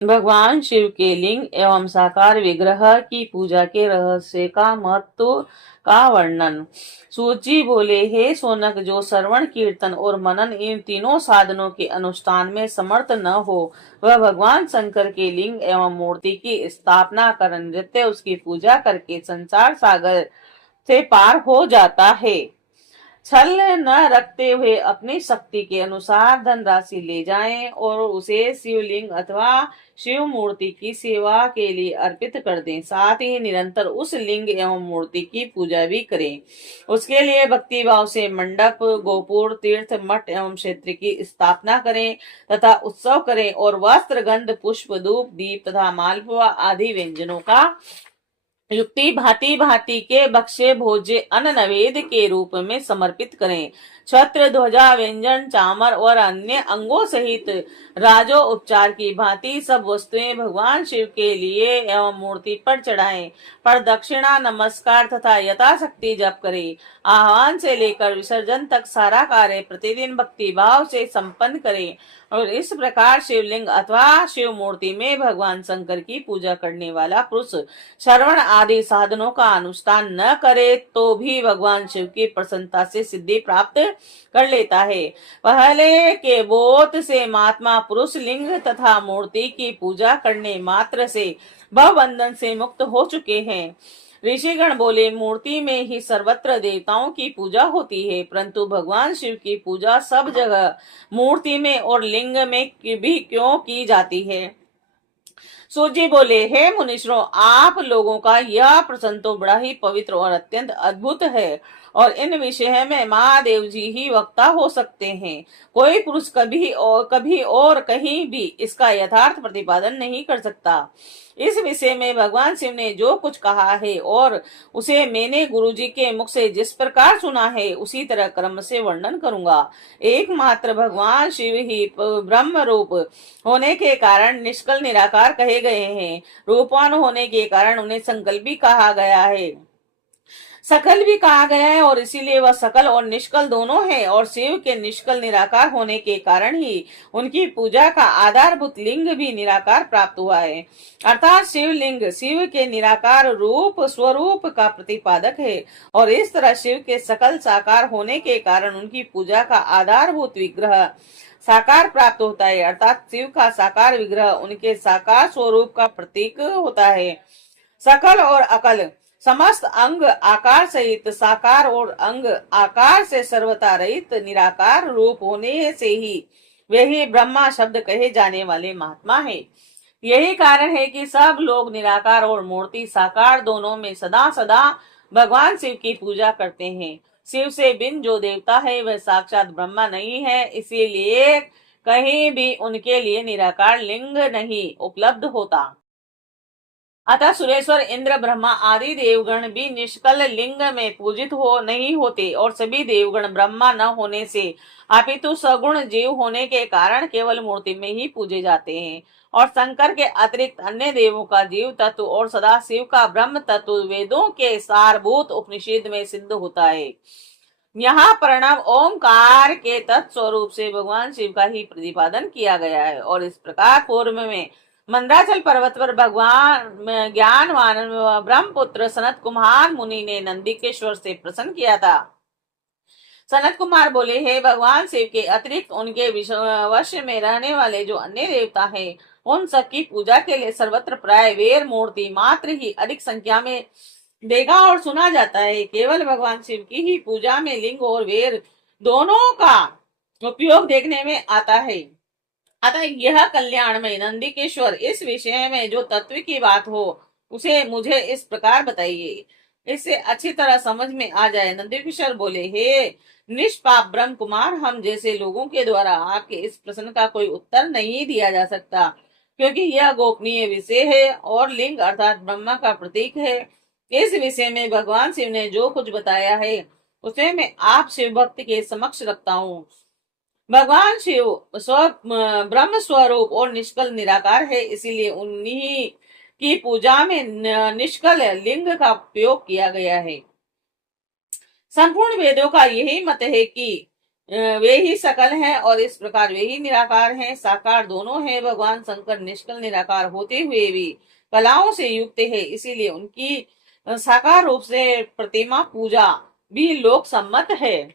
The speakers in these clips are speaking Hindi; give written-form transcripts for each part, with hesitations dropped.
भगवान शिव के लिंग एवं साकार विग्रह की पूजा के रहस्य का महत्व का वर्णन। सूत जी बोले, हे सोनक, जो श्रवण कीर्तन और मनन इन तीनों साधनों के अनुष्ठान में समर्थ न हो, वह भगवान शंकर के लिंग एवं मूर्ति की स्थापना कर नृत्य उसकी पूजा करके संसार सागर से पार हो जाता है। छल न रखते हुए अपनी शक्ति के अनुसार धनराशि ले जाएं और उसे शिवलिंग अथवा शिव मूर्ति की सेवा के लिए अर्पित कर दें। साथ ही निरंतर उस लिंग एवं मूर्ति की पूजा भी करें। उसके लिए भक्ति भाव से मंडप, गोपुर, तीर्थ, मठ एवं क्षेत्र की स्थापना करें तथा उत्सव करें और वस्त्र, गंध, पुष्प, धूप, दीप तथा मालपुआ आदि व्यंजनों का युक्ति भांति भांति के बक्से भोज्य अन्न नैवेद्य के रूप में समर्पित करें। छत्र, ध्वजा, व्यंजन, चामर और अन्य अंगों सहित राजो उपचार की भांति सब वस्तुएं भगवान शिव के लिए एवं मूर्ति पर चढ़ाएं। पर दक्षिणा, नमस्कार तथा यथाशक्ति जप करें। आह्वान से लेकर विसर्जन तक सारा कार्य प्रतिदिन भक्ति भाव से संपन्न करें और इस प्रकार शिवलिंग अथवा शिव मूर्ति में भगवान शंकर की पूजा करने वाला पुरुष श्रवण आदि साधनों का अनुष्ठान न करे तो भी भगवान शिव की प्रसन्नता से सिद्धि प्राप्त कर लेता है। पहले के बोध से महात्मा पुरुष लिंग तथा मूर्ति की पूजा करने मात्र से भव बंधन से मुक्त हो चुके हैं। ऋषिगण बोले, मूर्ति में ही सर्वत्र देवताओं की पूजा होती है, परंतु भगवान शिव की पूजा सब जगह मूर्ति में और लिंग में भी क्यों की जाती है। सूजी बोले, हे मुनीश्वरों, आप लोगों का यह प्रश्न तो बड़ा ही पवित्र और अत्यंत अद्भुत है और इन विषय में महादेव जी ही वक्ता हो सकते हैं। कोई पुरुष कभी और कहीं भी इसका यथार्थ प्रतिपादन नहीं कर सकता। इस विषय में भगवान शिव ने जो कुछ कहा है और उसे मैंने गुरुजी के मुख से जिस प्रकार सुना है उसी तरह क्रम से वर्णन करूंगा। एकमात्र भगवान शिव ही ब्रह्म रूप होने के कारण निष्कल निराकार कहे गए हैं। रूपवान होने के कारण उन्हें संकल्पी कहा गया है, सकल भी कहा गया है और इसीलिए वह सकल और निष्कल दोनों है। और शिव के निष्कल निराकार होने के कारण ही उनकी पूजा का आधारभूत लिंग भी निराकार प्राप्त हुआ है, अर्थात शिवलिंग शिव के निराकार रूप स्वरूप का प्रतिपादक है। और इस तरह शिव के सकल साकार होने के कारण उनकी पूजा का आधारभूत विग्रह साकार प्राप्त होता है, अर्थात शिव का साकार विग्रह उनके साकार स्वरूप का प्रतीक होता है। सकल और अकल समस्त अंग आकार सहित साकार और अंग आकार से सर्वथा रहित निराकार रूप होने से ही वे ही ब्रह्मा शब्द कहे जाने वाले महात्मा है। यही कारण है कि सब लोग निराकार और मूर्ति साकार दोनों में सदा सदा भगवान शिव की पूजा करते हैं। शिव से बिन जो देवता है वह साक्षात ब्रह्मा नहीं है, इसीलिए कहीं भी उनके लिए निराकार लिंग नहीं उपलब्ध होता। अतः सुरेश्वर, इंद्र, ब्रह्मा आदि देवगण भी निष्कल लिंग में पूजित नहीं होते और सभी देवगण ब्रह्मा न होने से अपितु सगुण जीव होने के कारण केवल मूर्ति में ही पूजे जाते हैं। और शंकर के अतिरिक्त अन्य देवों का जीव तत्व और सदा शिव का ब्रह्म तत्व वेदों के सारभूत उपनिषद में सिद्ध होता है। यहाँ प्रणव ओंकार के तत्स्वरूप से भगवान शिव का ही प्रतिपादन किया गया है। और इस प्रकार पूर्व में मंदराचल पर्वत पर भगवान ज्ञानवान ब्रह्मपुत्र सनत कुमार मुनि ने नंदिकेश्वर से प्रसन्न किया था। सनत कुमार बोले, हे भगवान शिव के अतिरिक्त उनके वश में रहने वाले जो अन्य देवता हैं, उन सबकी पूजा के लिए सर्वत्र प्राय वेर मूर्ति मात्र ही अधिक संख्या में देखा और सुना जाता है। केवल भगवान शिव की ही पूजा में लिंग और वेर दोनों का उपयोग देखने में आता है। अतः यह कल्याण में नंदिकेश्वर, इस विषय में जो तत्व की बात हो उसे मुझे इस प्रकार बताइए, इससे अच्छी तरह समझ में आ जाए। नंदिकेश्वर बोले, हे निष्पाप ब्रह्म कुमार, हम जैसे लोगों के द्वारा आपके इस प्रश्न का कोई उत्तर नहीं दिया जा सकता, क्योंकि यह गोपनीय विषय है और लिंग अर्थात ब्रह्मा का प्रतीक है। इस विषय में भगवान शिव ने जो कुछ बताया है उसे मैं आप शिव भक्त के समक्ष रखता हूँ। भगवान शिव ब्रह्म स्वरूप और निष्कल निराकार है, इसीलिए उन्हीं की पूजा में निष्कल लिंग का उपयोग किया गया है। संपूर्ण वेदों का यही मत है कि वे ही सकल हैं और इस प्रकार वे ही निराकार हैं, साकार दोनों हैं। भगवान शंकर निष्कल निराकार होते हुए भी कलाओं से युक्त है, इसीलिए उनकी साकार रूप से प्रतिमा पूजा भी लोक सम्मत है।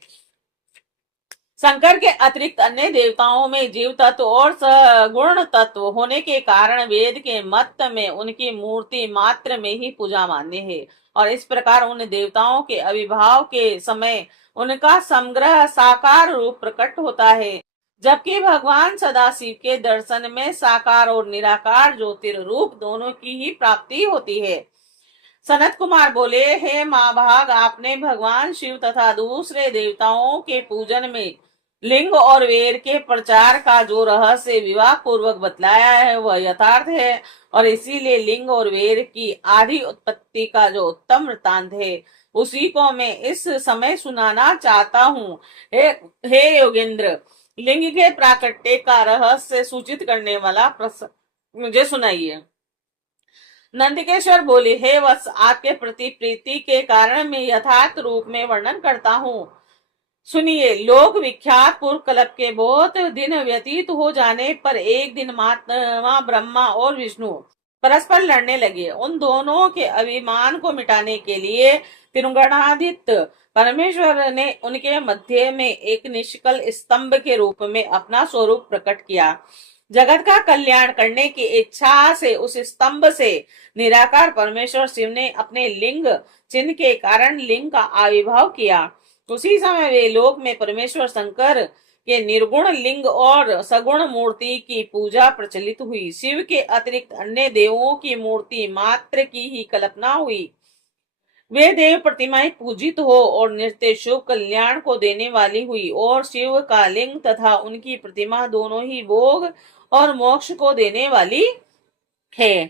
शंकर के अतिरिक्त अन्य देवताओं में जीव तत्व और सगुण तत्व होने के कारण वेद के मत में उनकी मूर्ति मात्र में ही पूजा मान्य है, और इस प्रकार उन देवताओं के आविर्भाव के समय उनका समग्र साकार रूप प्रकट होता है, जबकि भगवान सदाशिव के दर्शन में साकार और निराकार ज्योतिर्रूप दोनों की ही प्राप्ति होती है। सनत कुमार बोले, हे महाभाग, आपने भगवान शिव तथा दूसरे देवताओं के पूजन में लिंग और वेर के प्रचार का जो रहस्य विवाह पूर्वक बतलाया है वह यथार्थ है, और इसीलिए लिंग और वेर की आदि उत्पत्ति का जो उत्तम वृत्तांत है उसी को मैं इस समय सुनाना चाहता हूँ। हे योगेंद्र, लिंग के प्राकट्य का रहस्य सूचित करने वाला प्रसंग मुझे सुनाइए। नंदकेश्वर बोले, हे वत्स, आपके प्रति प्रीति के कारण मैं यथार्थ रूप में वर्णन करता हूँ। सुनिए। लोक विख्यात पूर्व कल्प के बहुत दिन व्यतीत हो जाने पर एक दिन महात्मा ब्रह्मा और विष्णु परस्पर लड़ने लगे। उन दोनों के अभिमान को मिटाने के लिए त्रिगुणातीत परमेश्वर ने उनके मध्य में एक निष्कल स्तंभ के रूप में अपना स्वरूप प्रकट किया। जगत का कल्याण करने की इच्छा से उस स्तंभ से निराकार परमेश्वर शिव ने अपने लिंग चिन्ह के कारण लिंग का आविर्भाव किया। उसी समय वे लोक में परमेश्वर शंकर के निर्गुण लिंग और सगुण मूर्ति की पूजा प्रचलित हुई। शिव के अतिरिक्त अन्य देवों की मूर्ति मात्र की ही कल्पना हुई। वे देव प्रतिमाएं पूजित हो और नित्य शुभ कल्याण को देने वाली हुई, और शिव का लिंग तथा उनकी प्रतिमा दोनों ही भोग और मोक्ष को देने वाली है।